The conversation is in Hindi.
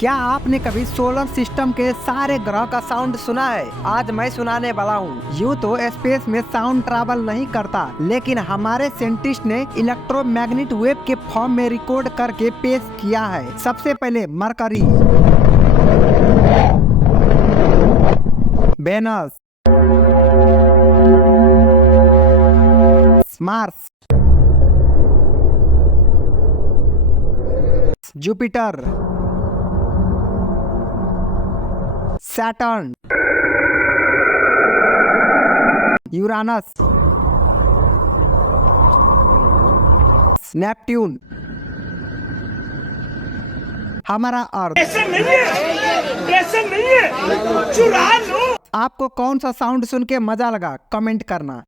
क्या आपने कभी सोलर सिस्टम के सारे ग्रह का साउंड सुना है? आज मैं सुनाने वाला हूँ। यूँ तो स्पेस में साउंड ट्रैवल नहीं करता, लेकिन हमारे साइंटिस्ट ने इलेक्ट्रोमैग्नेटिक वेव के फॉर्म में रिकॉर्ड करके पेश किया है। सबसे पहले Mercury, Venus, Mars, Jupiter, Saturn, Uranus, Neptune, हमारा अर्थ। ऐसा नहीं है चुरा लो। आपको कौन सा साउंड सुन के मजा लगा? कमेंट करना।